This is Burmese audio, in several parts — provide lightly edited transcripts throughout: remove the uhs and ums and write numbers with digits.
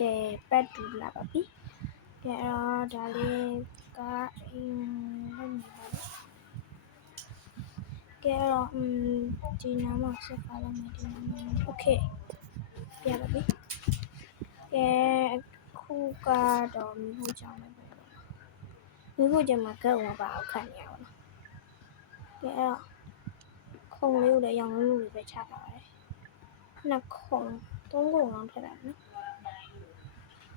ကဲပတ်တူလာပါပြီကဲတော့ဒါလေးကလုပ်နေပါလေကဲတော့ဒီနားမှာဆက်ပါလို့မယ်ဒီနားမှာโอเคပြပါပြီကဲအခုကတော့မြို့ကြောင်ပဲမြို့ကြောင်မှာကဲဝင်ပါအောင်ခံရအောင်နော်ကဲတော့ခုံလေးကိုလည်းရောင်လုံးလေးပဲချထားပါတယ်နှစ်ခုံသုံးခုံလောက်ထည့်လိုက်နော်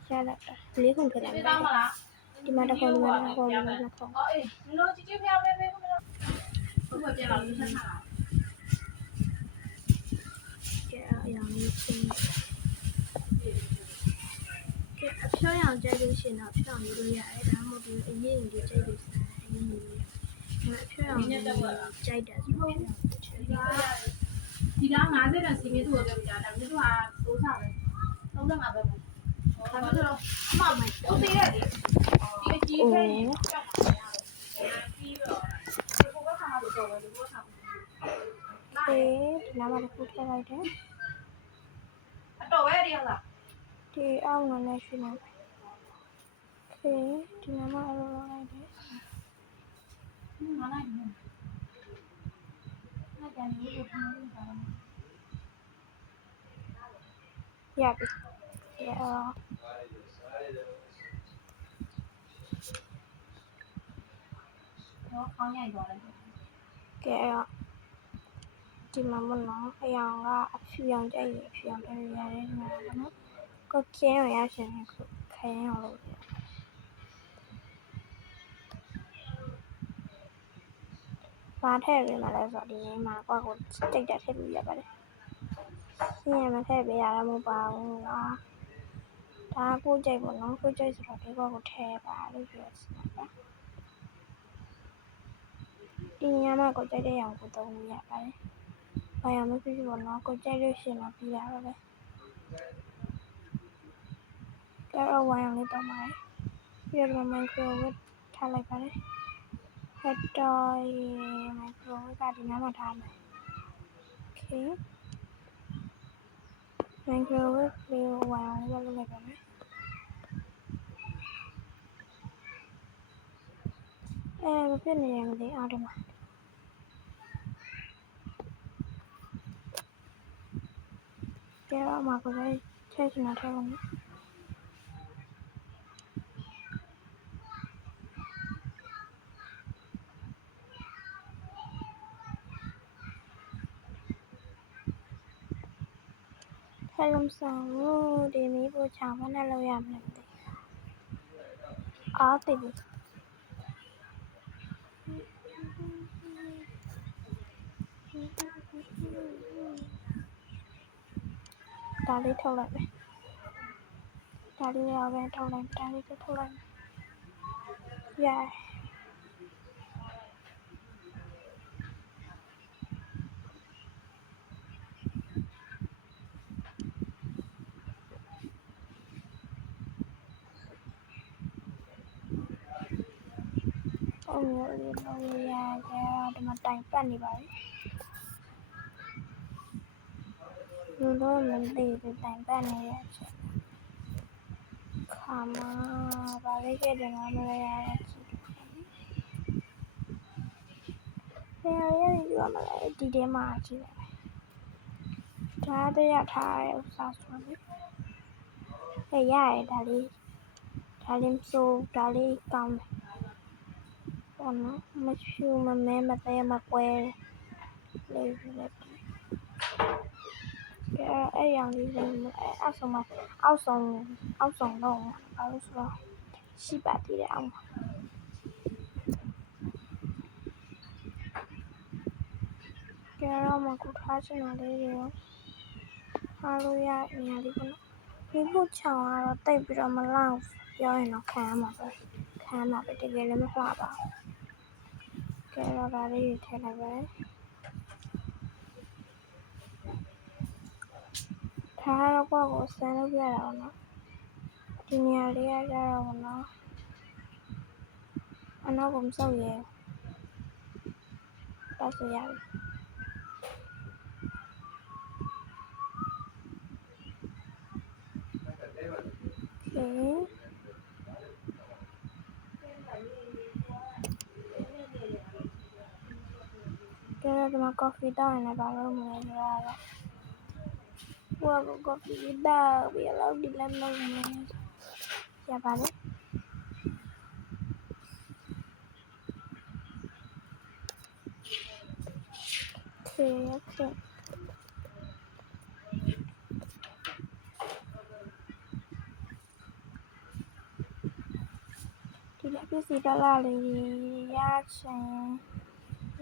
ရလိုက်တာလေးခုံထည့်လိုက်မယ်ဒီမှာတစ်ခုံဒီမှာတစ်ခုံဒီမှာနှစ်ခုံအေးလို့ကြည့်ကြည့်ဖျားပဲပဲဟုတ်ပါပြန်လာလို့ဆက်ထားကဲအရောင်လေးချင်းကဲအဖြောရောင်ကြိုက်လို့ရှင်တော့ဖြောင်းလေးလို့ရတယ်ဒါမှမဟုတ်အရင်ကြီးကြိုက်လို့စအရင်ကြီးအဖြောရောင်လေးကြိုက်တယ်ဆိုတော့ဒီက50တန်စီမင်းသူ့ကိုပြောပြတာဒါမျိုးကတိုးစားပဲ35ပဲဒါမျိုးတော့အမမတိုးသေးတယ်ဒီအကြီးခဲရင်ကြောက်ပါရပြီးတော့ဒီဘက်ကခါမှတော့ပဲဒီဘက်ကခါဒီနားမှာတစ်ခုထည့်လိုက်တယ်အတော်ပဲဒီဟုတ်လားဒီအောင်နဲ့ရှိနေတယ်โอเคဒီနားမှာအလုပ်လုပ်လိုက်တယ်မနိုင်ဘူး那家里有朋友啥的吗？ရပြီတော့ခေါင်းရိုက်သွားတယ်ကဲဒီမှာမနော်အယောင်ကအဖြူရောင်ကြိုက်ရအဖြူရောင်တွေရတယ်ဒီမှာပေါ့နော်ကိုကျင်းရရှင်ခုခိုင်းအောင်လုပ်တယ်ဘာထည့်ပေးမှလဲဆိုတော့ဒီနေ့မှာကိုယ့်ကိုတိတ်တက်ထည့်လို့ရပါတယ်ညမထည့်ပေးရတော့မပါဘူးနော်ဒါကိုကြိုက်ပေါ့နော်ကိုကြိုက်ဆိုတော့ဒီကောကိုထည့်ပါလို့ပြောစမ်းပါဒီညမှာကိုကြိုက်တဲ့ရောင်ကိုသုံးလို့ရပါတယ်ဘာရောင်မဖြစ်ဖြစ်ပေါ့နော်ကိုကြိုက်လို့ရှင်တော့ပြီးတာပဲကတော့ဝိုင်းအောင်လေးတော့ပါတယ်ပြီးတော့ microwave ထားလိုက်ပါတယ်ဟတ်တော့ microwave ကဒီနားမှာထားမယ် okay microwave လေးကိုဝိုင်းအောင်လေးလုပ်လိုက်ပါမယ်မဖြစ်နေရမသိအောင်ဒီမှာကဲတော့မှာကိုပဲထည့်ချင်တာထည့်ပါမယ်ထည့်လုံးဆောင်လို့ဒီမီးပိုချောင်းမနဲ့လောက်ရမလဲမသိအားသိပြီဒါလေးထုတ်လိုက်မယ်ဒါလေးရောပဲထုတ်လိုက်ဒါလေးထုတ်လိုက်ရအမျိုးလေးလုပ်ရကြဒီမှာတိုင်ပတ်နေပါပြီလူတော့မသိဘူးတိုင်ပတ်နေတဲ့အချိန်ခါမှာဗာလေးခဲ့တယ်နော်မရရကြည့်ရရမလဲဒီထဲမှာကြည့်ဒါတရားထားရဥစားဆိုလေရတယ်ဒါလေးဆိုဒါလေးကောင်းတယ်ပေါ့နော်မဖြူမမဲမသေးမပွဲလေးလေးကဲအဲ့ရောင်လေးအောက်ဆုံးတော့ဘာလို့ဆိုတော့ရှိပါသေးတယ်အောင်ကဲတော့မကူထားချင်တာလေးတွေအားလို့ရနေရာလေးပေါ့နော်ဒီခုချောင်းကတော့တိတ်ပြီးတော့မလောက်ပြောရင်တော့ခံရမှာပဲတကယ်လည်းမလှပါဘူးကဲတော့ဒါလေးထည့်လိုက်ပါဒါကတော့ကိုယ်ကိုစမ်းလို့ပြတာပေါ့နော်ဒီနေရာလေးကကြတော့ပေါ့နော်အနောက်ကမစောက်ရဲပတ်စရပြီ ကဲဒီမှာ coffee တောင်းရင်လည်းဘာလို့မလဲဆိုတော့ coffee တောင်းပြီးတော့ဒီလည်းမလုပ်ဘူးရပါလေโอเคဒီလက်ပစ္စည်းတလားလေးရချင်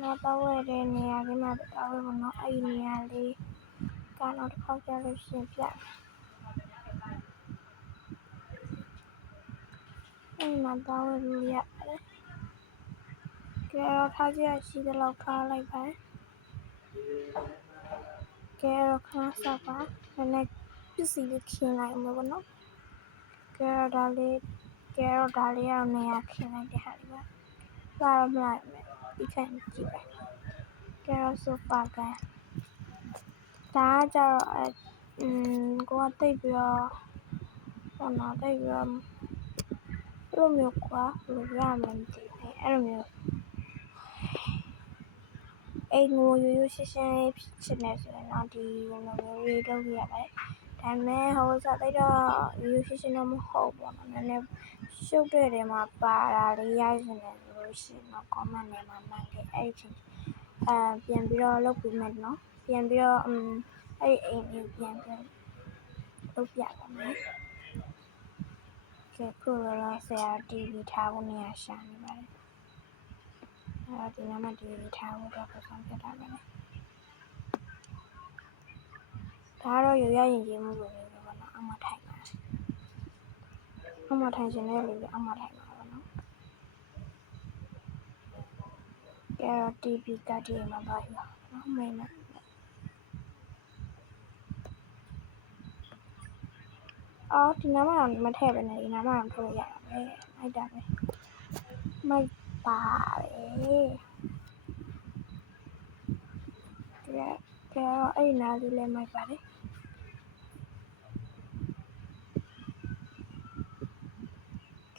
တော့တော့ဝယ်တဲ့နေရာလေးမှာတော့ဝယ်ဖို့နော်အဲ့ဒီနေရာလေးကတော့တစ်ခေါက်ကြလို့ရှင်ပြအဲ့ဒီမှာတော့ဝယ်လို့ရတယ်ကဲတော့ထားကြရရှိတဲ့လောက်ထားလိုက်ပါကဲတော့ခဏစောက်ပါနည်းနည်းပစ္စည်းလေးခင်းလိုက်မှာပေါ့နော်ကဲတော့ဒါလေးကတော့နေရာခင်းလိုက်တဲ့ဟာလေးပါလာတော့မလိုက်မယ်ဒီခံကြည့်ပဲကဲတော့ဆိုပါကဲဒါကကြတော့ကိုကတိတ်ပြီးတော့ဟောနော်တိတ်ပြီးတော့အဲ့လိုမျိုးကွာဘယ်လိုရမလဲမသိဘူးအဲ့လိုမျိုးအိမ်ကိုရိုးရိုးရှင်းရှင်းလေးဖြစ်ချင်တယ်ဆိုရင်တော့ဒီလိုမျိုးလေးလုပ်ရပါတယ်ဒါပေမဲ့ဟိုစားတိတ်တော့ရိုးရိုးရှင်းရှင်းတော့မဟုတ်ဘူးပေါ့နော်နည်းနည်းရှုပ်တဲ့နေမှာပါတာလေးရချင်တယ်ဆိုလို့ရှိရင်တော့ comment ထဲမှာမှန်ခဲ့အဲ့ဒီချင်းပြန်ပြီးတော့လုပ်ပြီးမယ်နော်ပြန်ပြီးတော့အဲ့ဒီအိမ်လေးပြန်ပြီးလုပ်ပြပါမယ်ကဲခုလောဆရာ TV ထားဖို့နေရာရှာနေပါတယ်ဒီနားမှာ TV ထားဖို့တော့ပုံစံပြတာပဲဒါကတော့ရိုးရရင်ကြီးမှုလိုမျိုးပဲပေါ့နော်အောက်မှာထိုင်ပါအောက်မှာထိုင်ရှင်တဲ့လူတွေအောက်မှာထိုင်ပါပေါ့နော်ကဲတော့ TV ကဒီမှာပါရအောင်မင်းနဲ့အော်ဒီနားမှာမထည့်ပဲနဲ့ဒီနားမှာထုတ်ရတာပဲအဲ့ဒါပဲမိုက်ပါပဲကဲတော့အဲ့နားလေးလည်းမိုက်ပါလေ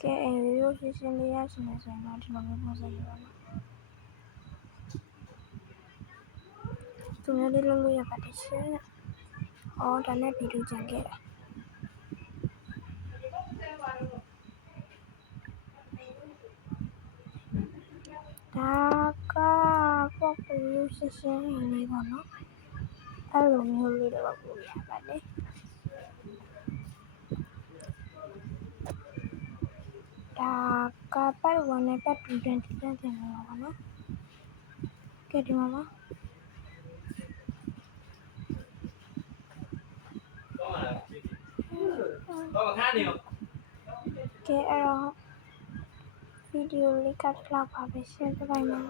ကဲရိုးရိုးရှင်းရှင်းလေးရရှင်နေဆိုရင်တော့ဒီလိုမျိုးပုံစံမျိုးပါနော်သူမျိုးလေးလုပ်လို့ရပါတယ်ရှင်အော်ဒါနဲ့ဗီဒီယိုကြံခဲ့တာဒါကပေါ့ရိုးရှင်းရှင်းလေးပေါ့နော်အဲ့လိုမျိုးလေးတော့လုပ်လို့ရပါတယ်ဒါကပတ်1နဲ့ပတ်2တန်းတင်နေတာပါနော်ကဲဒီမှာပါတော့ခါနေရောကဲအဲ့တော့ဗီဒီယိုလေးကတ်လောက်ပါပဲရှင်းပြပါမယ်